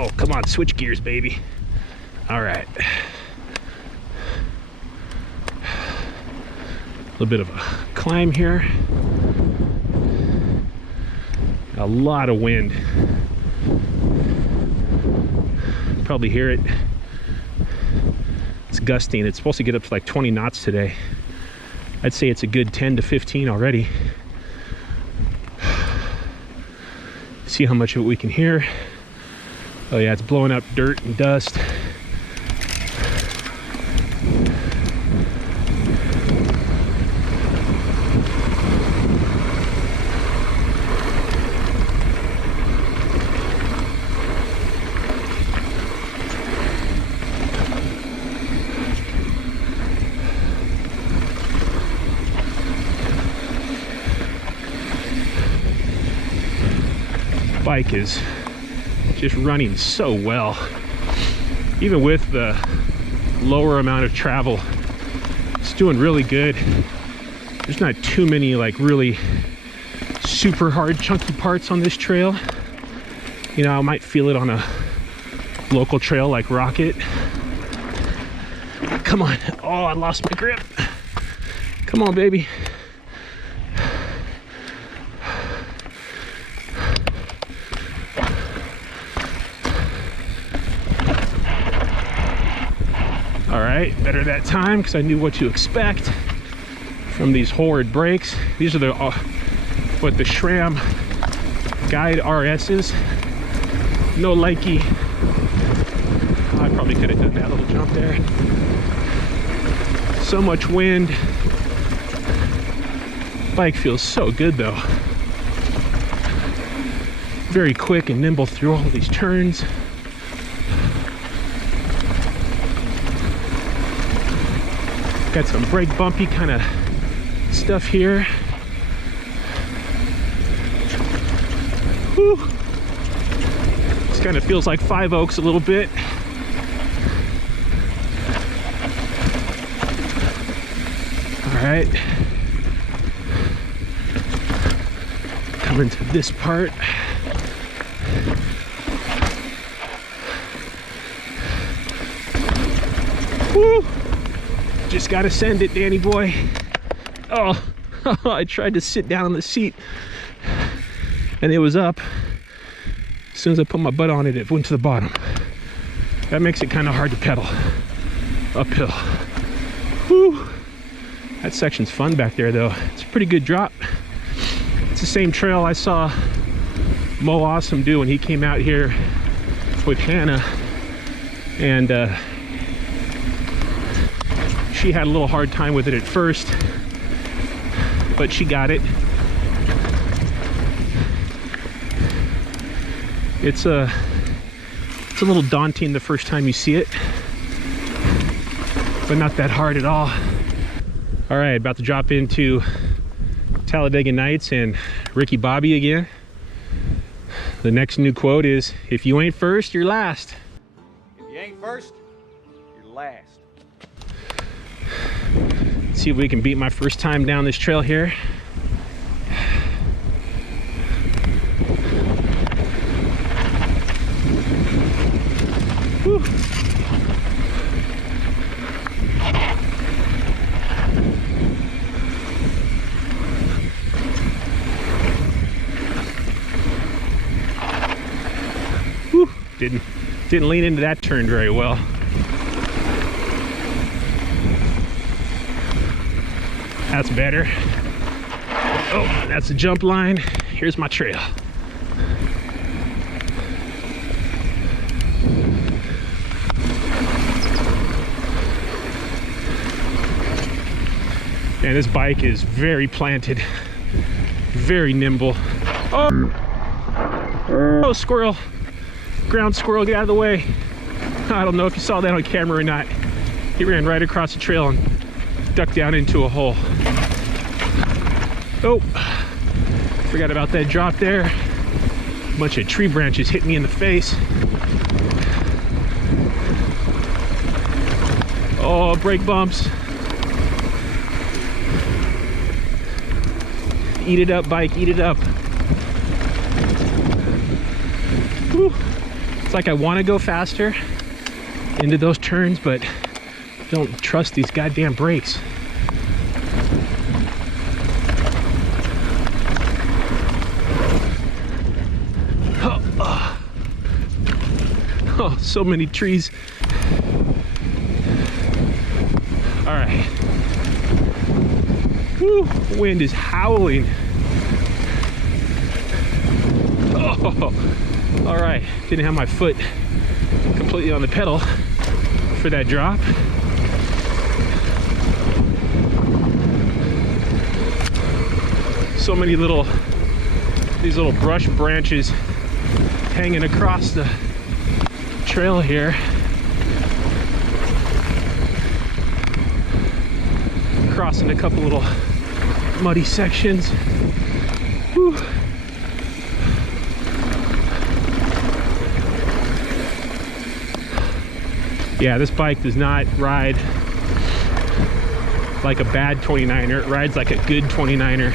Oh, come on, switch gears, baby. All right. A little bit of a climb here. A lot of wind. Probably hear it. It's gusting. It's supposed to get up to like 20 knots today. I'd say it's a good 10 to 15 already. See how much of it we can hear. Oh yeah, it's blowing up dirt and dust. Bike is just running so well, even with the lower amount of travel. It's doing really good. There's not too many like really super hard chunky parts on this trail. You know, I might feel it on a local trail like Rocket. Come on. Oh, I lost my grip. Come on, baby. Better that time because I knew what to expect from these horrid brakes. These are the what the SRAM Guide RS's. No likey. Oh, I probably could have done that little jump there. So much wind. Bike feels so good though. Very quick and nimble through all of these turns. Got some brake bumpy kind of stuff here. Whew. This kind of feels like Five Oaks a little bit. All right. Coming to this part. Woo! Just gotta send it, Danny boy. Oh, I tried to sit down on the seat and it was up. As soon as I put my butt on it, it went to the bottom. That makes it kind of hard to pedal uphill. Whew. That section's fun back there though. It's a pretty good drop. It's the same trail I saw Mo Awesome do when he came out here with Hannah, and she had a little hard time with it at first, but she got it. It's a little daunting the first time you see it, but not that hard at all. All right, about to drop into Talladega Nights and Ricky Bobby again. The next new quote is, "If you ain't first, you're last." If you ain't first, you're last. Let's see if we can beat my first time down this trail here. Whew. Whew. Didn't lean into that turn very well. That's better. Oh, that's the jump line. Here's my trail. And this bike is very planted, very nimble. Oh, squirrel. Ground squirrel, get out of the way. I don't know if you saw that on camera or not. He ran right across the trail and ducked down into a hole. Oh, forgot about that drop there. A bunch of tree branches hit me in the face. Oh, brake bumps. Eat it up, bike, eat it up. Whew. It's like I want to go faster into those turns, but don't trust these goddamn brakes. Oh, so many trees. All right. Woo, wind is howling. Oh, all right. Didn't have my foot completely on the pedal for that drop. So many these little brush branches hanging across the trail here. Crossing a couple little muddy sections. Whew. Yeah, this bike does not ride like a bad 29er. It rides like a good 29er.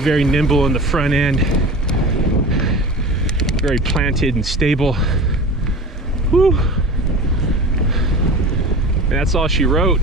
Very nimble in the front end. Very planted and stable. Whew. And that's all she wrote.